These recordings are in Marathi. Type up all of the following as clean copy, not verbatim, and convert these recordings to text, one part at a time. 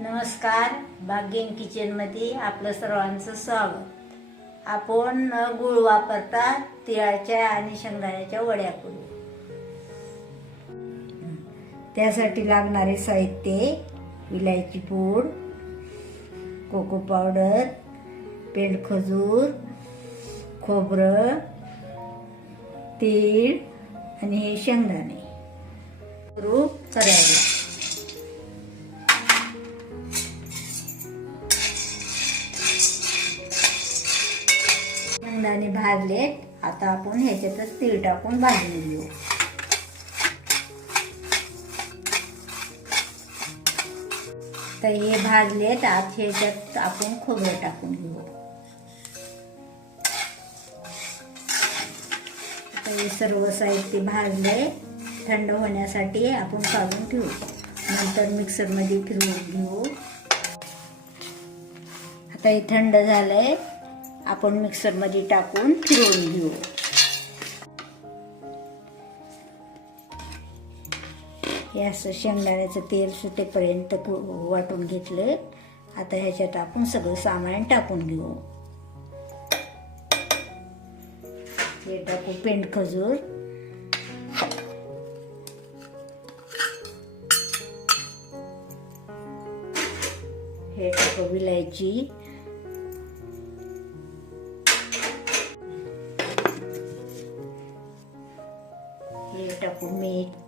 नमस्कार, भाग्यन किचनमध्ये आपलं सर्वांचं स्वागत। आपण गूळ वापरता तिळाच्या आणि शेंगदाण्याच्या वड्या करू। त्यासाठी लागणारे साहित्य: विलायची पूड, कोको पावडर, पेंड खजूर, खोबरं, तीळ आणि हे शेंगदाणे करायला। शेंगदाणे भाजलेत, आता आपण ह्याच्यातच तीळ टाकून भाजून घेऊ। तर हे भाजलेत, आता ह्याच्यात आपण खोबरं टाकून घेऊ। आता हे सर्व साहित्य भाजले, थंड होण्यासाठी आपण काढून ठेवू, नंतर मिक्सर मध्ये फिरवून घेऊ। आता हे थंड झालंय, आपण मिक्सर मध्ये टाकून फिरवून घेऊ। हे असं शेंगदाण्याचं तेल सुटेपर्यंत वाटून घेतले। आता ह्याच्यात आपण सगळं सामान टाकून घेऊ। हे टाकू पेंड खजूर, हे टाकू विलायची, हे टाकू मीठ,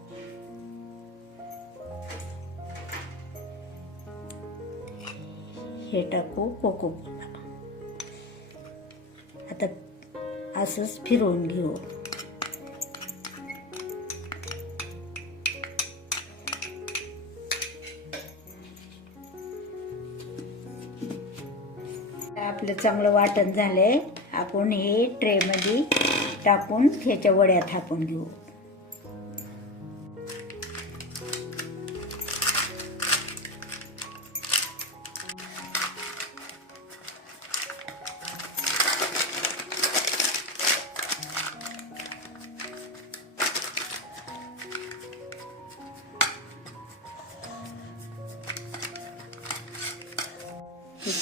हे टाकू कोको कोला। आता असंच फिरवून घेऊ। आपलं चांगलं वाटण झालंय, आपण हे ट्रे मध्ये टाकून ह्याच्या वड्या थापून घेऊ।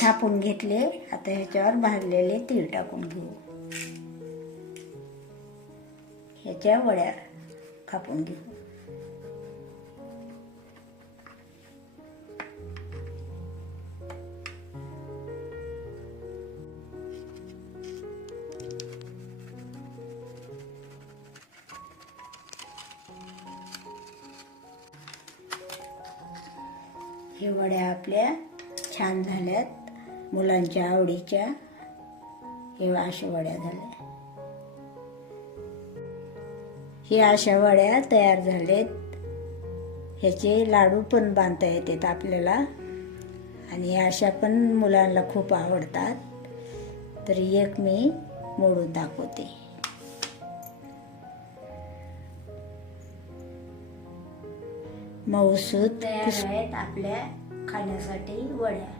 थापून घेतले, आता ह्याच्यावर भाजलेले तीळ टाकून घेऊ। ह्याच्या वड्या कापून घेऊ। हे वड्या आपल्या छान झाल्यात, मुलांच्या आवडीच्या। हे अशा वड्या झाल्या, हे अशा वड्या तयार झालेत। ह्याचे लाडू पण बांधता येतात आपल्याला, आणि अशा पण मुलांना खूप आवडतात। तर एक मी मोडून दाखवते। मऊसूत तयार आहेत आपल्या खाण्यासाठी वड्या।